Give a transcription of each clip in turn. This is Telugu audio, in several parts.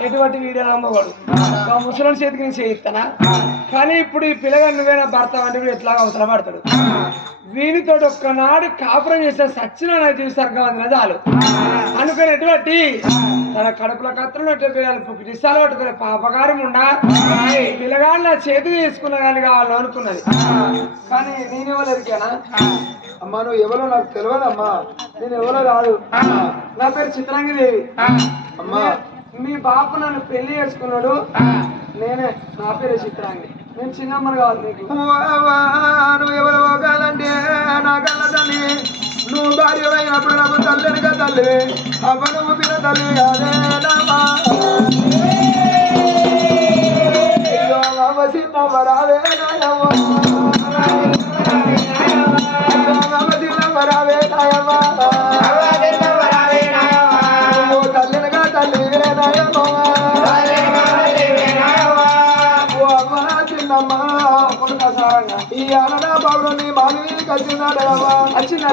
ఎటువంటి వీడియో అమ్మవాడు ఆ. ముసలి చేతికి నేను చేయిస్తానా కానీ ఇప్పుడు ఈ పిల్లగాడు నువ్వేనా భర్త అంటే వీడు ఎట్లా అవసరం పడతాడు. వీనితో ఒక్కనాడు కాపురం చేస్తే సచ్చిన సరిగ్గా వందిన చాలు అనుకుని ఎటువంటి? తన కడుపుల కత్తులు పిల్లలు పట్టుకునే పాపకారం ఉండా? పిల్లగాడు నా చేతికి తీసుకున్న కానీ కావాలని అనుకున్నది. కానీ నేను ఎవరికేనా అమ్మా నువ్వు ఎవరో నాకు తెలియదమ్మా నేను ఎవరో కాదు. నా పేరు చిత్రాంగి దేవి అమ్మా మీ బాపు నన్ను పెళ్ళి చేసుకున్నాడు. నేనే నా పేరు చిత్రాంగి. నేను చిన్నమ్మని కావాలి నీకు. నువ్వు ఎవరు నా కళ్ళ తల్లి. నువ్వు భార్య అయినప్పుడు నాకు తల్లినిగా తల్లి. అవ్వ నువ్వు పిల్ల తల్లి అదే నామా.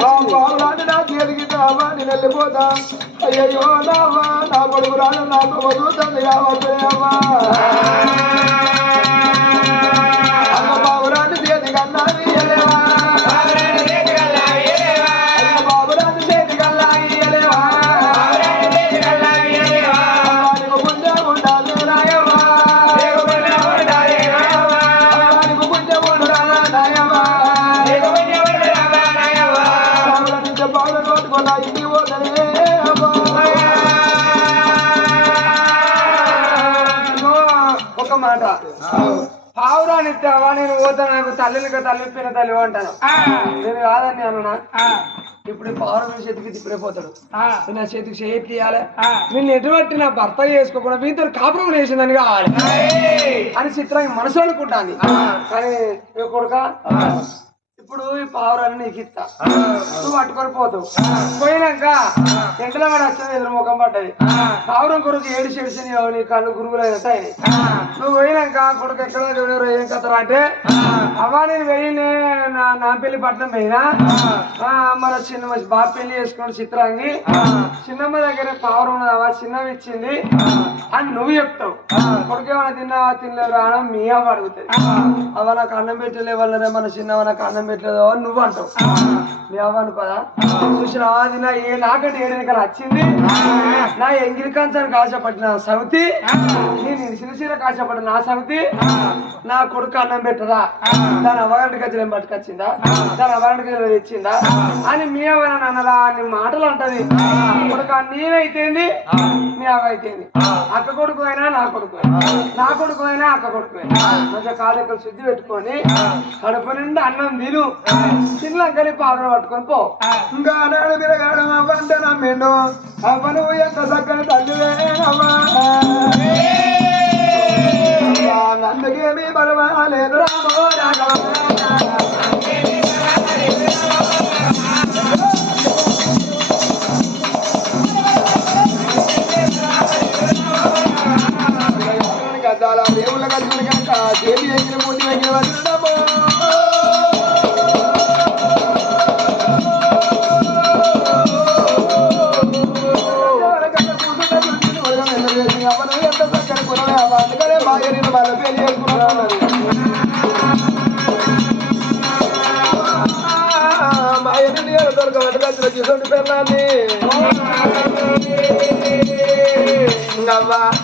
వచ్చింది, ఆ వచ్చింది. నా చేతికి రావా నేను వెళ్ళిపోతా అయ్యయ్యో నావా నా కొడుకు రాను నాకు వదులుతుంది కావా ఒక మాట. పావురాని ఇస్తావా నేను పోతా నాకు తల్లినిక తల్లి పిన్న తల్లి అంటాను. నేను కాదని అనునా. ఇప్పుడు పావురం చేతికి తిప్పిపోతాడు నా చేతికి చేతి తీయాలి. నేను ఎటువంటి నా భర్త చేసుకోకుండా మీతో కాపురం వేసిందని కావాలి. అని చిత్రంగా మనసు అనుకుంటాను కానీ కొడుక ఇప్పుడు ఈ పావురాన్ని నీకు ఇస్తా. నువ్వు పట్టుకొని పోతావు. పోయినాక ఎంటలో వాడు వచ్చిన ఎదురు ముఖం పడ్డది. పావురం కొడుకు ఏడు చెడిసి నీ కళ్ళు గురుగులైన అయినాయి నువ్వు పోయినాక కొడుకు ఎక్కడ ఎవరు ఏం కథరా అంటే అవ్వా నేను వెళ్ళినే నా నా పెళ్ళి పట్నం పోయినా. ఆ, మన చిన్న బాబు పెళ్ళి చేసుకున్న చిత్రాంగి. చిన్నమ్మ దగ్గర పావురం ఉన్నదవా చిన్నవి ఇచ్చింది. అని నువ్వు చెప్తావు. కొడుకు ఏమైనా తిన్నావా తినలేదు రావడం మీ అవ్వ అడుగుతుంది. అవ్వ నాకు అన్నం పెట్టలే వాళ్ళనే మన చిన్నవ నాకు అన్నం అని నువ్వు అంటావు. మీ అవ్వ అనుకోదా? చూసిన అది నా ఏ నాకంటే ఏడెనకలు వచ్చింది. నా ఎంగిలి కంచానికి ఆశపడిన సమితి నేను చీర ఆశపడిన నా సమితి నా కొడుకు అన్నం పెట్టదా? దాని అవ్వగంట గజ్జలు పట్టుకొచ్చిందా? దాని అవ్వగంట గజ్జలు తెచ్చిందా? అని మీ అవ్వ అన్నదా? అని మాటలు అంటది. కొడుకు నేనైతేంది మీ అవ్వ అయితేంది. అక్క కొడుకు అయినా నా కొడుకు. నా కొడుకు అయినా అక్క కొడుకు అయినా. మంచిగా కాలు ఎక్కడ శుద్ధి పెట్టుకొని కడుపు నిండా అన్నం తిను. తిన్నాకని పావురం పట్టుకొని పో. ఇంకా నాడు బిరగాడు అవ్వంటే నమ్మిండు. అవ్వ నువ్వు ఎంత చక్కని తల్లివే అవ్వా అవ్వా, అందుకేమీ పర్వాలేదు రామో రాఘవ.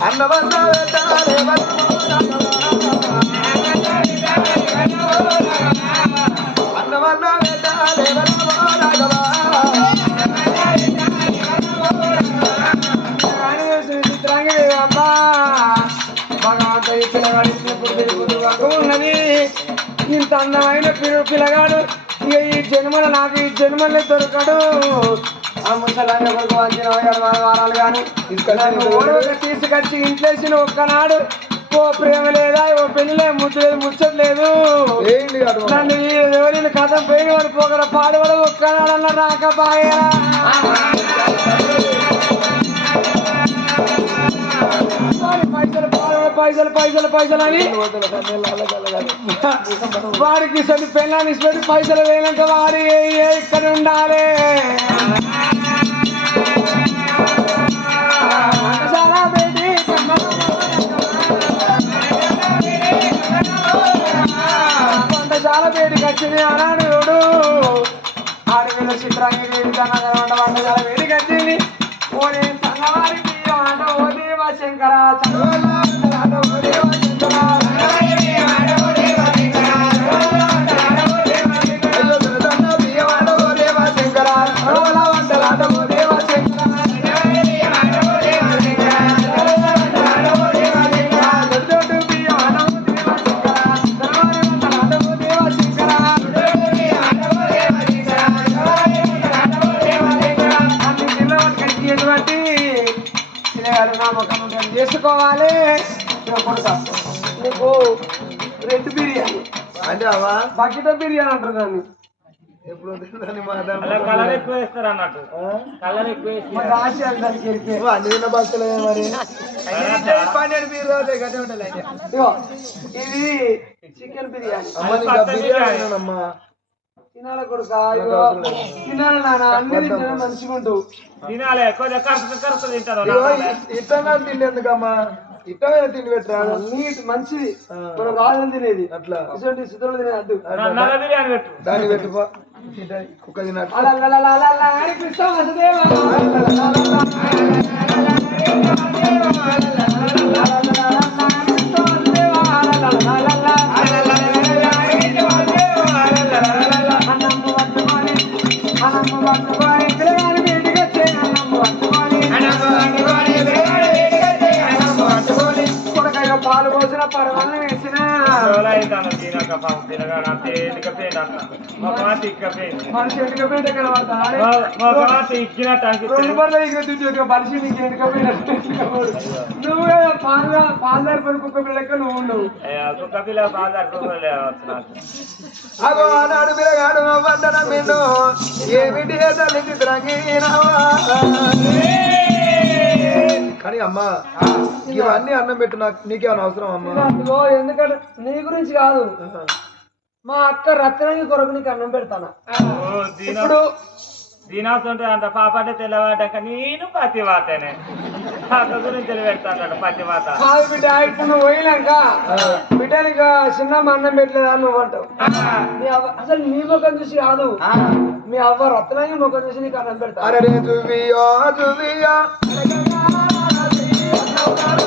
అన్నవన్న అన్నవన్న కానీ చిత్రాంగి పిల్లగాడు ఇంత అందమైన పిల్లగాడు జన్మల నాకు ఈ జన్మలే దొరకడు. ఆ ముసలాన్ని ఒకరికి వంచిన వారాలు కానీ ఓడవక తీసుకొచ్చి ఇంట్లేసిన ఒక్కనాడు. ఓ ప్రేమ లేదా ఓ పెళ్ళి లేదు ముద్దు లేదు ముచ్చట లేదు. ఏంటి కాదు నన్ను ఎవరిని కథ పోయి వాడు పోగల పాడవడం ఒక్కనాడన్న రాకపాయా పైసలు పైసలు పైసలు పైసలు అని వాడికి ఇస్తుంది పెళ్ళాన్ని ఇస్తుంది పైసలు వేయలేక వారి. ఇక్కడ ఉండాలి. చిత్రాంగి దేవి కన్నా చాలా వేడికి వచ్చింది ఓ నేను సన్నవారికి అంట ఓ దేవ శంకరా చదువు అవా బకెట్ బిర్యానీ అంటారు దాన్ని. ఎప్పుడు తిందని మాట అలా కలర్ ఎక్కువ వేస్తారు అన్నట్టు. కలర్ ఎక్కువ వేసి మా రాసి దానికి ఎరికే నువ్వు అన్ని తిన్న బస్సులే మరి. పన్నెండు మీరు రోజే గట్టే ఉండాలి ఇగో ఇది చికెన్ బిర్యానీ. అమ్మ నీకు ఆ బిర్యానీ తినమ్మా తినాల కొడుక ఇగో తినాలి నాన్న అన్ని తింటే మంచిగా ఉంటూ తినాలి కొంచెం కరుసు కరుసు తింటారు ఇగో ఇట్టగా తిండి ఎందుకమ్మా? ఇట్టమైన తిండి పెట్టరా నీట్ మంచిది మనం రాజు తినేది అట్లా ఇటువంటి సుతులు తినేది పెట్టు దాన్ని పెట్టిపో కుక్క కృష్ణ వసుదేవ రోజులు తినక పాపం తినగాడు అంతే ఎదికపోయింది అంత మా మాట ఇక్కపోయింది మనిషి ఎంటిక కనబడతాడు మా మాట ఇక్కినట్టు రెండు పనులు ఎగురుతుంటే మనిషి నీకు ఎంటిక నువ్వు పని కుక్క నువ్వు ఉండవు కుక్క పిల్ల అగో ఆనాడు వందన మిన్ను ఏమిటి కానీ అమ్మా ఇవన్నీ అన్నం పెట్టు నాకు నీకేమైనా అవసరం అమ్మా? ఇదిగో ఎందుకంటే నీ గురించి కాదు. మా అక్క రత్నానికి కొరకు నీకు అన్నం పెడతాను? దీన ఇప్పుడు దీనాస్తుంటే అంట పాపంటే తెల్లవాడాక నేను పతివాతనే అక్క గురించి తెలిపెడతాడు పతివాత కాదు బిడ్డ ఇప్పుడు నువ్వు పోయినాక బిడ్డనికి చిన్న అన్నం పెట్టలేదా అని నువ్వు అంటావు. నీ అవ్వ అసలు నీ ముఖం చూసి కాదు మీ అవ్వ రత్నానికి ముఖం చూసి నీకు అన్నం పెడతా అరే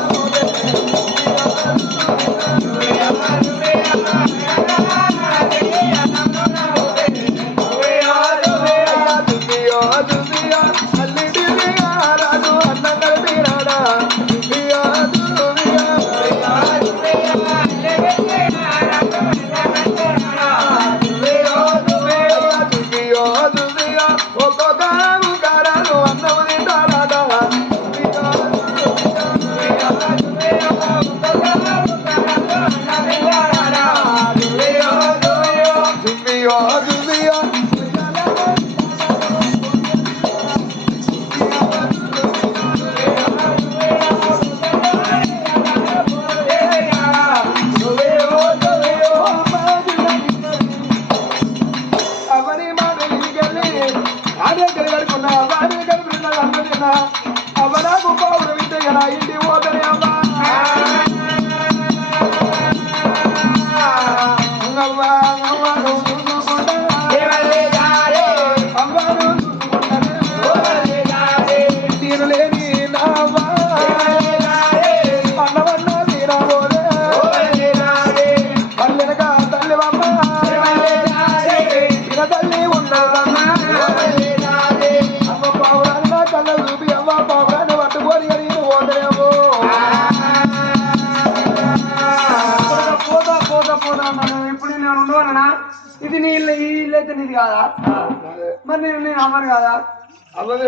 మరి నేను నేను అమ్మను కాదా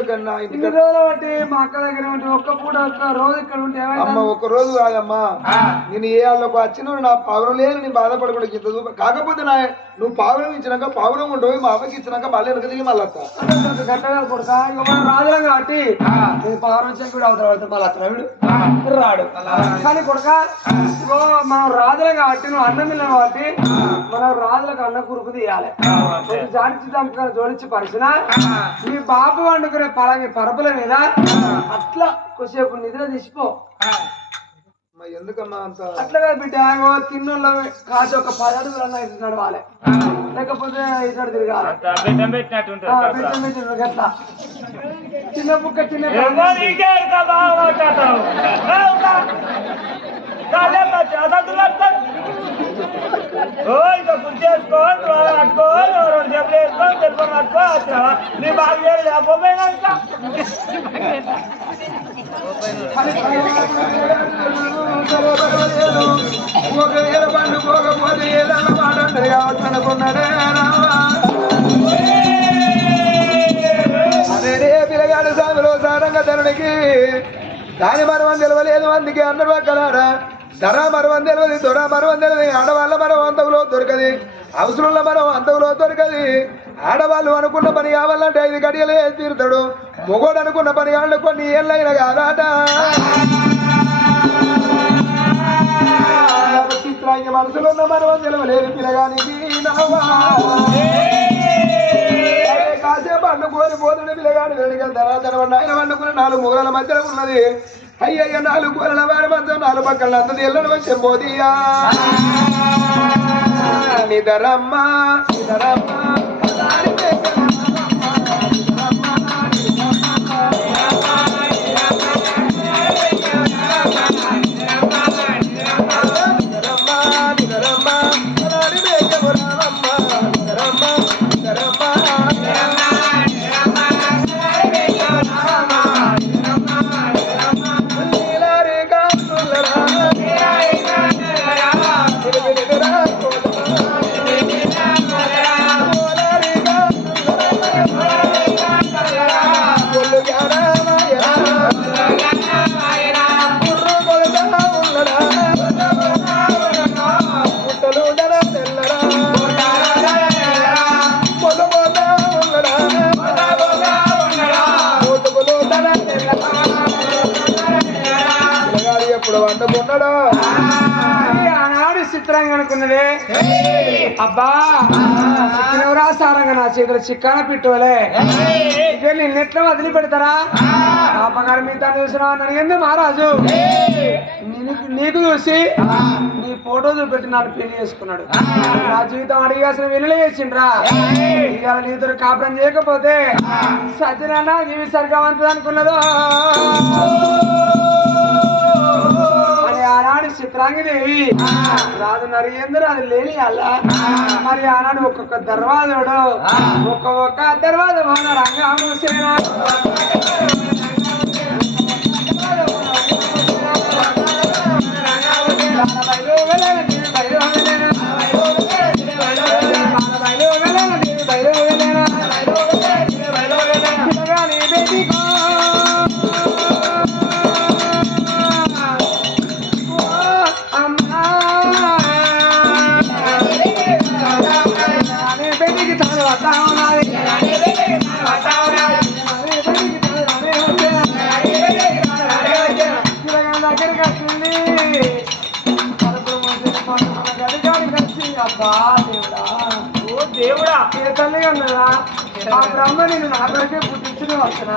కన్నా ఇన్ని రోజులు బట్టి మా అక్క దగ్గర ఉంటే ఒక్క పూట ఒక్క రోజు ఇక్కడ ఉంటే అమ్మ ఏమైనా ఒక రోజు కాదమ్మా. నేను ఏ వాళ్ళకు వచ్చిన నా పావురం లేదు నేను దూరం కాకపోతే నా నువ్వు పావురం ఇచ్చినాక పావురం ఉండవు మా అవ్వకి ఇచ్చినాక మళ్ళీ వెనక దిగి మళ్ళీ వస్తా గట్టగా కొడుక రాజులం కాబట్టి పవర్ వాడితో మళ్ళీ అతను రాడు. కానీ కొడుక మనం రాజులం కాబట్టి నువ్వు అన్నం ఇల్లం కాబట్టి మనం రాజులకు అన్న కురుకు తీయాలి. జాడించి చంపకాలు జోడించి పరిచిన మీ బాబు వండుకునే పలాని పరపుల మీద అట్లా కొద్దిసేపు నిద్ర తీసిపో. మరి ఎందుకమ్మా అంత? అట్లా బిడ్డ ఆగో తిన్నోళ్ళ కాసి ఒక పది అడుగులు ఇటు నడవాలి. లేకపోతే ఇటు తిరగాలి. బిడ్డం. బిడ్డ గట్ల. చిన్న బుక్క చిన్న అసలు ఇక కుర్చీ వేసుకో, నువ్వు పట్టుకో, నువ్వు రెండు చెప్పులు వేసుకో, తెలుపుని పట్టుకో, వచ్చినావా? నీ బాగా చేయరు లేకపోయినా ఇంకా. ఒకవేళ పండు పోకపోతే అదే పిల్లగాడు దాని మరవం తెలవలేదు అందుకే అందరు పక్కనారా ధర మరవం తెలియదు దొర మరవం తెలియదు ఆడవాళ్ళ మరో అంతకులో దొరకది. అవసరంలో మనం అంతకులో దొరకది. ఆడవాళ్ళు అనుకున్న పని కావాలంటే ఐదు గడియలే తీరుతాడు. మొగోడు అనుకున్న పని కావాలంటే కొన్ని ఏళ్ళైనా కాదాట చిత్రాంగ మనసులో ఉన్న మరవం తెలవలేదు పిల్లగానికి కాసేపు అన్నుకోని పోతున్న పిల్లగాడు ధర తెరవండి. ఆయన వండుకున్న నాలుగు మూలల మధ్యలో ఉన్నది. అయ్యయ్య నాలుగు కూరల వారి మధ్య నాలుగు పక్కల అంత ఎల్లడం చెంబోదియా నిదరమ్మ నిదరమ్మ, చిత్రంగా అబ్బా చిన్నవరా సారంగా నా చేతులు చిక్కాన పిట్టోలే. ఇక నిన్నెట్లా వదిలి పెడతారా? పాపగారు మీ తాను చూసినా అడిగింది మహారాజు. నీకు నీకు చూసి నీ ఫోటో చూపెట్టి నాడు పెళ్ళి చేసుకున్నాడు. నా జీవితం అడిగాల్సిన వెనులే చేసిండ్రా ఇవాళ నీతో కాపురం చేయకపోతే సత్యనాన్న జీవి సరిగా అనుకున్నదో చిత్రాంగిదేవి రాదు నరేంద్ర అది లేని అలా. మరి ఆనాడు ఒక్కొక్క దర్వాజుడు ఒక్క ఒక్క దర్వాజ మన అబ్బా దేవుడా ఓ దేవుడా ఏ తల్లి అన్నదా ఆ బ్రహ్మ నేను నా కొరకే పుట్టించిన వస్తున్నా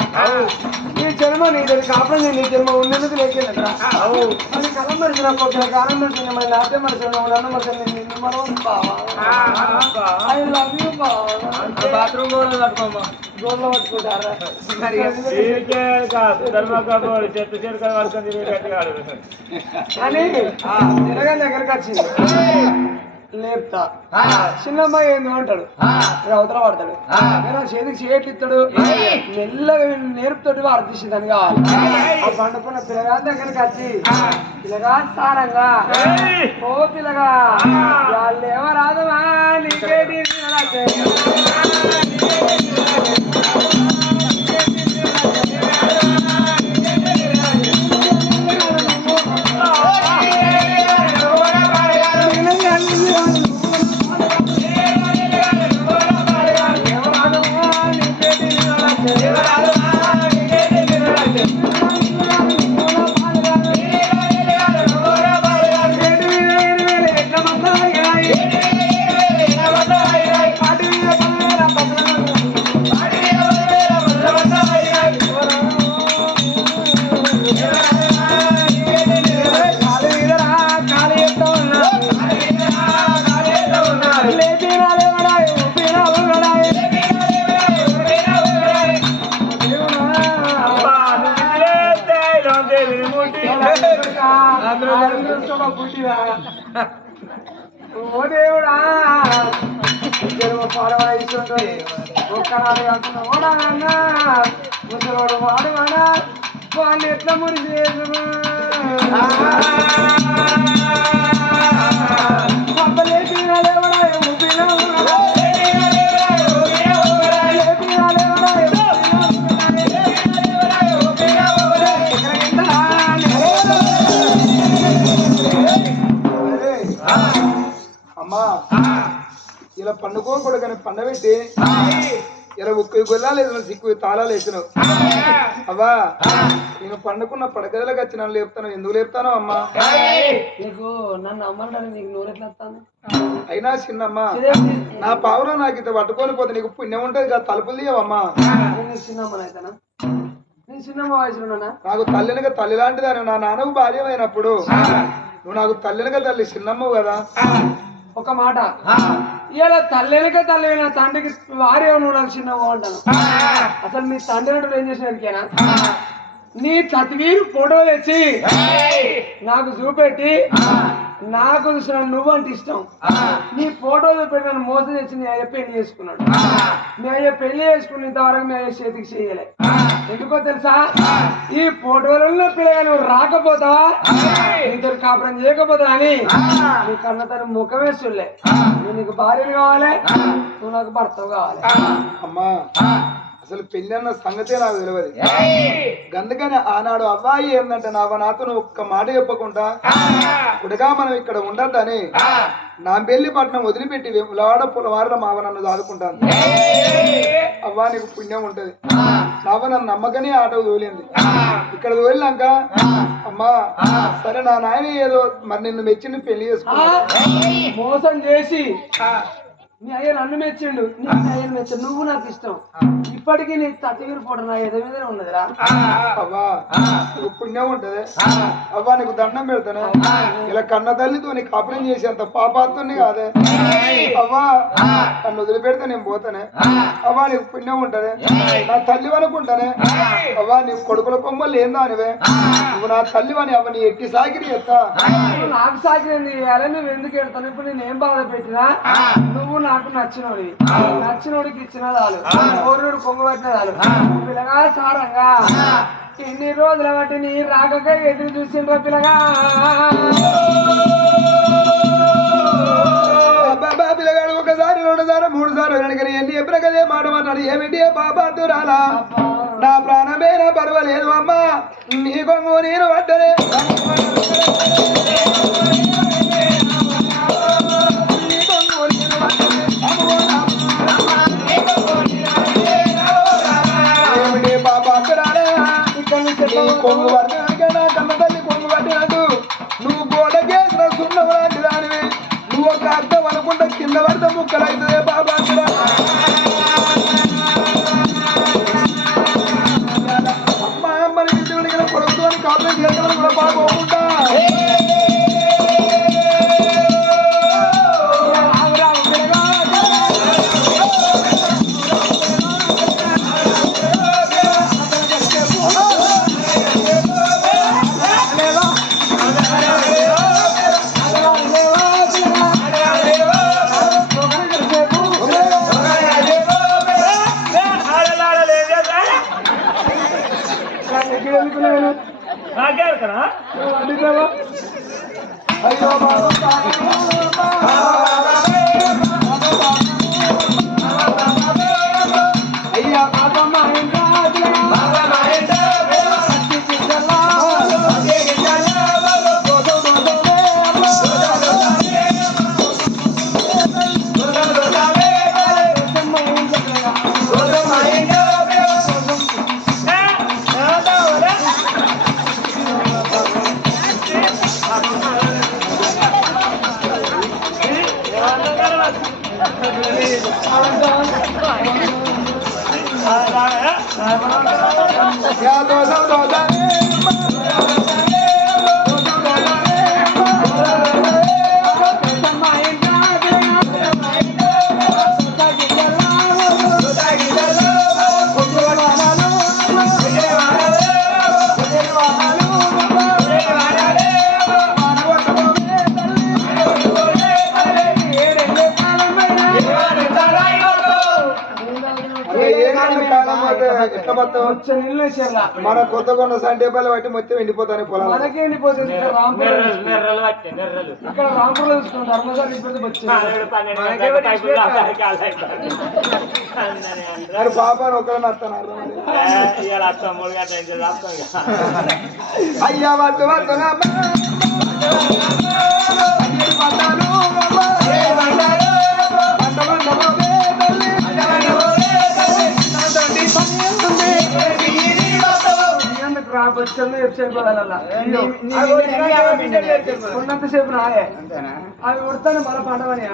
నీ జన్మ నీ దగ్గర కాపురం నీ జన్మ ఉన్నందుకు లేకెళ్ళరా అది కలం మరిచిన ఒక కాలం మరిచిన మరి నాటే మరిచిన నన్ను మరిచిన బాత్రూమ్ కూడా కట్టుకోమ్మా గోర్లో పట్టుకుంటారా చెట్టు చెరుక పడుతుంది తినగా దగ్గరకు వచ్చింది. లేపుతా. చిన్నమ్మాయి ఏంది అంటాడు. అవతల పడతాడు. చేతికి చేతి ఇస్తాడు మెల్లగా నేర్పుతాడు అర్థిస్తుందని కావాలి. ఆ పండుకున్న పిల్లగా దగ్గరికి వచ్చి పిల్లగా సారంగా! ఓ పిల్లగా. వాళ్ళు ఎవరాదమా నీకేటి? ఒక్కనాడు కాకుండా ఓడానన్నా ముసలోడు వాడవాడా వాళ్ళు ఎట్లా మురి చేసుకు అమ్మా ఇలా పండుకోకూడదు కానీ పండబెట్టి ఇలా ఉక్కు గొల్లాలు వేసిన సిక్కు తాళాలు వేసినావు. అవ్వా నేను పండుకున్న పడగదలకు వచ్చిన లేపుతాను. ఎందుకు లేపుతాను అమ్మా? నీకు నన్ను అమ్మడానికి నీకు వస్తాను అయినా చిన్నమ్మా నా పావున నాకు ఇంత పట్టుకొని పోతే నీకు పుణ్యం ఉంటది కదా తలుపులు తీయవమ్మా. నేను చిన్నమ్మని అయితేనా? నేను చిన్నమ్మ వయసులో ఉన్నానా? నాకు తల్లినిగా తల్లి లాంటిదాన్ని నా నాన్నకు భార్యమైనప్పుడు నువ్వు నాకు తల్లినిగా తల్లి చిన్నమ్మవు కదా. ఒక మాట. ఇలా తల్లినిక తల్లి నా తండ్రికి వారే నువ్వు నాకు చిన్నమ్మ అంటాను అసలు మీ తండ్రి అంటే ఏం చేసినారికేనా నీ తత్వీరు ఫోటో తెచ్చి నాకు చూపెట్టి నాకు చూసిన నువ్వంటే ఇష్టం. నీ ఫోటో చూపెట్టి నన్ను మోసం తెచ్చి నీ అయ్య పెళ్ళి చేసుకున్నాడు. మీ అయ్య పెళ్ళి చేసుకున్న ఇంతవరకు మీ అయ్య చేతికి చేయలే. ఎందుకో తెలుసా? ఈ ఫోటోలలో పిల్లగా నువ్వు రాకపోతావా? ఇద్దరు కాపురం చేయకపోతా అని? నీ కన్న తన ముఖమే చూడలే. నీకు భార్యలు కావాలి. నువ్వు నాకు భర్తవు కావాలి. అమ్మా. అసలు పెళ్ళి అన్న సంగతే నాకు తెలియదు అందుకని ఆనాడు అబ్బాయి ఏంటంటే నా నాతో నువ్వు ఒక్క మాట చెప్పకుండా ఇప్పుడుగా మనం ఇక్కడ ఉండద్దని నా పెళ్ళి పట్నం వదిలిపెట్టి లాడ పులవారిన మావ నన్ను దాదుకుంటాను. అవ్వా నీకు పుణ్యం ఉంటది. నావ నన్ను నమ్మకనే ఆటో తోలింది ఇక్కడ తోలినాక అమ్మా సరే నా నాయన ఏదో మరి నిన్ను మెచ్చి పెళ్ళి ఆ? చేసుకున్నా మోసం చేసి నీ అయ్య నన్ను మెచ్చిండు. నీ అయ్యను మెచ్చ నువ్వు నాకు ఇష్టం. ఇప్పటికీ నీ తట్టిగిరి ఫోటో నా ఎద మీదనే ఉన్నదిరా. అవ్వా నీకు పుణ్యం ఉంటది. అవ్వా నీకు దండం పెడతానే. ఇలా కన్న తల్లితో నీ కాపురం చేసి అంత పాపాత్తుని కాదే అవ్వా నన్ను వదిలిపెడితే నేను పోతానే. అవ్వా నీకు పుణ్యం ఉంటది. నా తల్లి అనుకుంటానే అవ్వా నీ కొడుకుల కొమ్మలు ఏం దానివే? నువ్వు నా తల్లి అని అవ్వ నీ ఎట్టి సాగిరి ఎత్తా నువ్వు నాకు ఇవ్వాలి నువ్వు ఎందుకు ఎడతాను ఇప్పుడు నేను ఏం బాధ పెట్టినా? నువ్వు నాకు నచ్చినోడి నచ్చినోడికి ఇచ్చిన చాలు. ఓరుడు కొంగు పెట్టిన చాలు. పిల్లగా సారంగా. ఇన్ని రోజుల బట్టి నీ రాకక ఎదురు చూసిండ్రా పిల్లగా పిల్లగాడు ఒకసారి మూడు సార్లు ఎన్ని మాట మాట్లాడి ఏమిటి బాబా రాలా? నా ప్రాణమేనా పర్వాలేదు అమ్మా. నీ కొంగు నేను పడ్డనే నీ కొంగు మన కొత్తకొండ సండేపల్లి బట్టి మొత్తం ఎండిపోతానే పొలాలు. మనకేండిపోతుంది ఇక్కడ రాంపూర్ ఇక్కడ రాంపూర్లో చూసుకున్నాం ధర్మసారి ఇప్పుడు వచ్చేది పన్నెండు పన్నెండు మనకే గంటలకు పట్టించి పైపులు బిడ్డలు చేర్చారు. ఉన్నంతసేపు రాయే. అవి ఉడతాను మన పండవని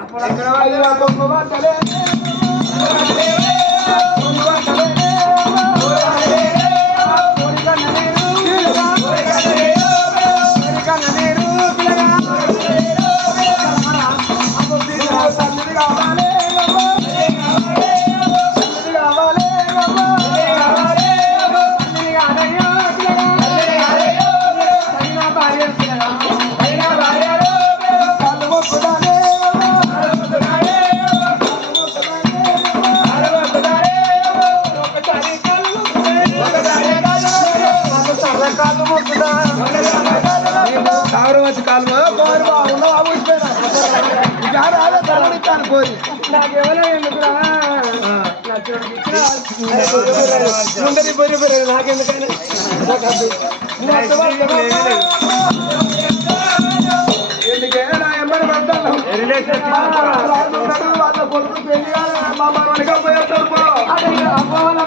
నాకెవరో ఎందుకురా? ముందరి నాకెందుకైనా ఎందుకైనా ఎంబడి పడతాను వాళ్ళ కొడుకు పెళ్ళి మా. అదే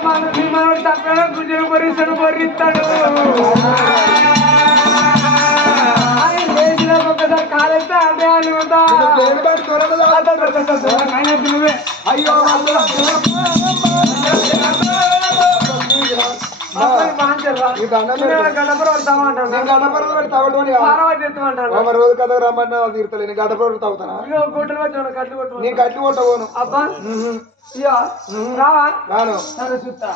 మన భీమనుడు తప్పేలా గుజ్జులు బొరిస్తాడు బొర్రిస్తాడు ఎత్తుమంటాడు ఒక రోజు కథ రమ్మన్నా తీరుతలే నేను గడ్డపరలు తాగుతానా కట్లు నేను కట్టి కొట్టబోను రాను చూస్తా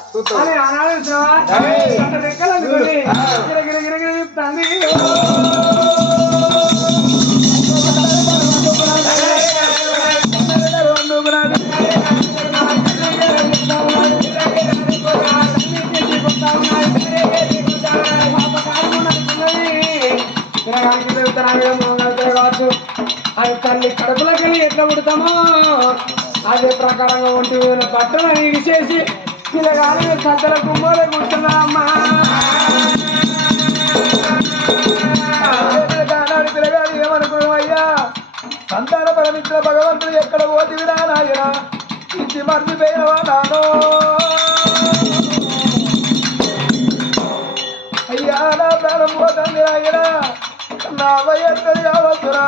పుడతామో అదే ప్రకారంగా ఒంటి బట్టలు ఇడిచేసి పిల్లగాని సద్దల గుమ్మలో కూర్చున్నామ్మా పిల్లగాడు పిల్లగాడు ఏమనుకున్నావయ్యా? సంతాన పరమిత్ర భగవంతుడు ఎక్కడ ఓదివిరా నాయన ఇంటి మర్చిపోయినవా నానో అయ్యా నా ప్రాణం పోతుంది నాయన. నా వయస్సు యావత్తురా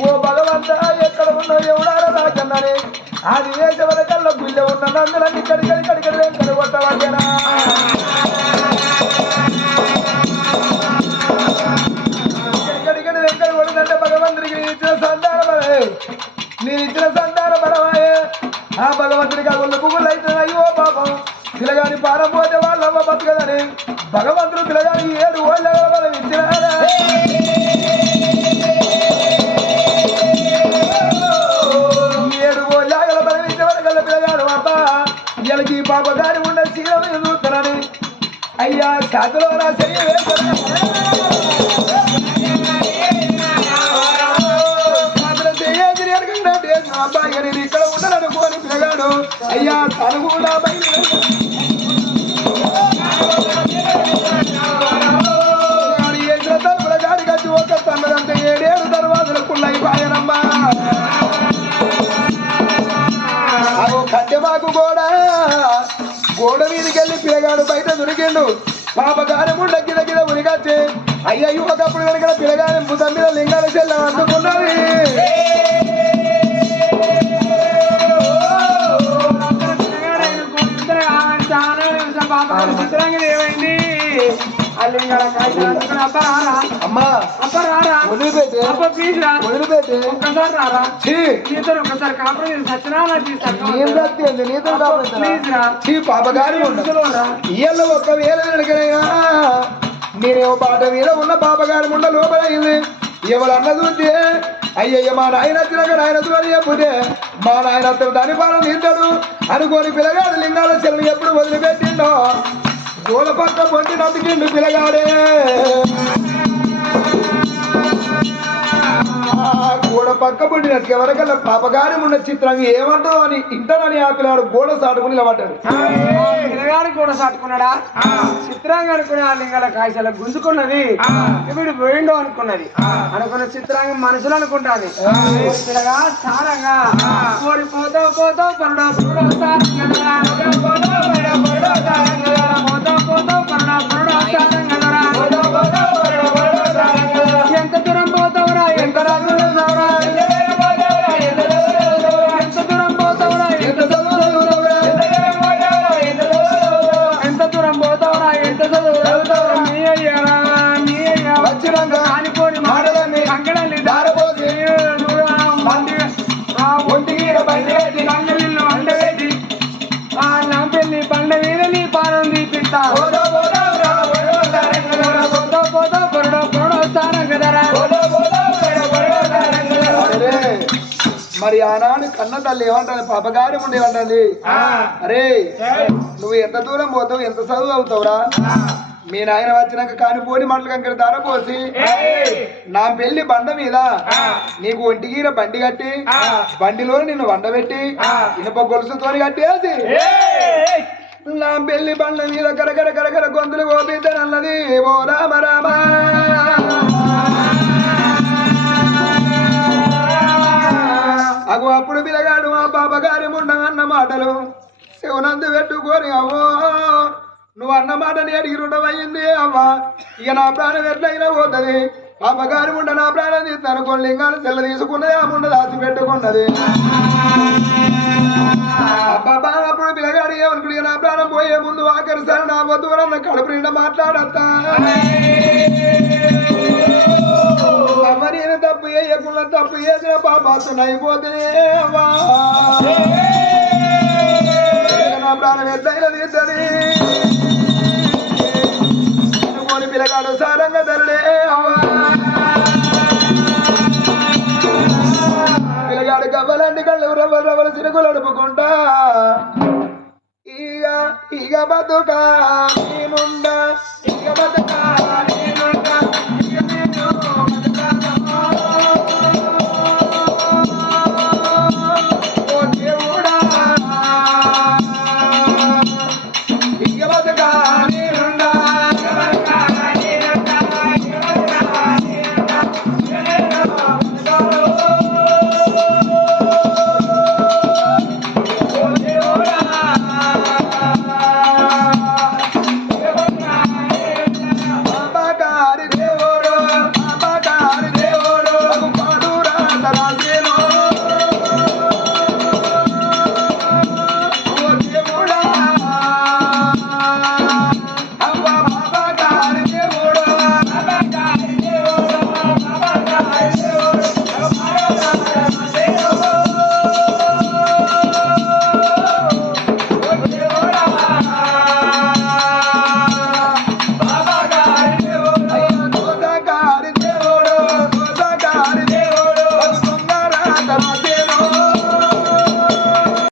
ఓ భగవంత ఎక్కడ ఉన్నా ఎవడారా నాకన్నని అది వేసే కళ్ళ గుళ్ళ ఉన్న నందులన్నీ కడిగడి కడిగడి కడగొట్టవాడేనా గోడ మీదకి వెళ్ళి పిల్లగాడు బయట దొరికిండు పాప డగ్గి దగ్గర ఉరిగచ్చి మునిగచ్చి అయ్యయ్యో ఒకప్పుడు కనుక పిల్లగాని ముఖం మీద లింగాల చెల్ల అందుకున్నది ఏమైంది అమ్మా. వదిలిపెట్టే వదిలిపెట్టే ఒక్కసారి రారా. నీతో ఒక్కసారి కాంప్రమైజ్ నీతో వెనకనైనా నేనేమో బాట మీద ఉన్న పాపగారి ముండ లోపలైంది ఎవరన్న చూస్తే అయ్యయ్య మా నాయన తిరగ నాయన చూడని చెప్పుతే మా నాయన అతను దాని పాలన తింటాడు అనుకోని పిల్లగాడు లింగాల చెల్లని ఎప్పుడు వదిలిపెట్టిండో. గోల పక్క పొంది నతికిండు పిల్లగాడే ఆ గోడ పక్క పుట్టినట్టు ఎవరికల్లా పాపగారి ఉన్న చిత్రం ఏమంటావు అని ఇంటనని ఆ పిల్లాడు గోడ సాటుకుని నిలబడ్డాడు పిల్లగాడికి కూడా సాటుకున్నాడా చిత్రాంగ అనుకునే ఆ లింగాల కాయసాల గుంజుకున్నది ఇప్పుడు పోయిండో అనుకున్నది అనుకున్న చిత్రాంగం మనుషులు అనుకుంటాది పిల్లగా సారంగా పరుడో. పోతావు పోతావు పరుడో పరుడో మరి ఆనాడు కన్న తల్లి పాపగారి ముందు ఏమంటుంది అరే నువ్వు ఎంత దూరం పోతావు ఎంత చదువు అవుతావురా? మీ నాయన వచ్చినాక కానిపోని మాటలు కంకర దార పోసి నా పెళ్ళి బండ మీద నీకు ఒంటిగీర బండి కట్టి బండిలో నిన్ను వండబెట్టి ఇనుప గొలుసుతోని కట్టేసి నా పెళ్ళి బండ మీద కరకర కరకర గొంతులు గోపిద్దనన్నది ఓ రామ రామ. అగు అప్పుడు పిలగాడు మా బాబా గారి ముండ అన్న మాటలు. శివనందు పెట్టుకొని అవ్వో నువ్వు అన్న మాటని అడిగి రుణమయ్యింది అవ్వా. ఇక నా ప్రాణం ఎట్లయినా పోతుంది. పాపగారి ఉండ నా ప్రాణం తీస్తాను కొన్ని లింగాలు తెల్ల తీసుకున్నది ఆ ముండ దాచి పెట్టుకున్నది. అబ్బబ్బా అప్పుడు పిల్లగాడు ఏమనుకుని నా ప్రాణం పోయే ముందు ఆఖరి నా వద్దు నన్ను కడుపు నిండా మాట్లాడతా అమ్మ తప్పు చేయకుండా తప్పు చేసిన పాపాతో అయిపోతేనే నా ప్రాణం ఎట్లయినా తీద్దని అనుకోని పిల్లగాడు సారంగా పిల్లగాడు గవ్వలాంటి కళ్ళు రవ్వలు రవ్వలు సినుకులు అడుపుకుంటా. ఇక ఇక బతుక నీ ముండ ఇక బతుక నీ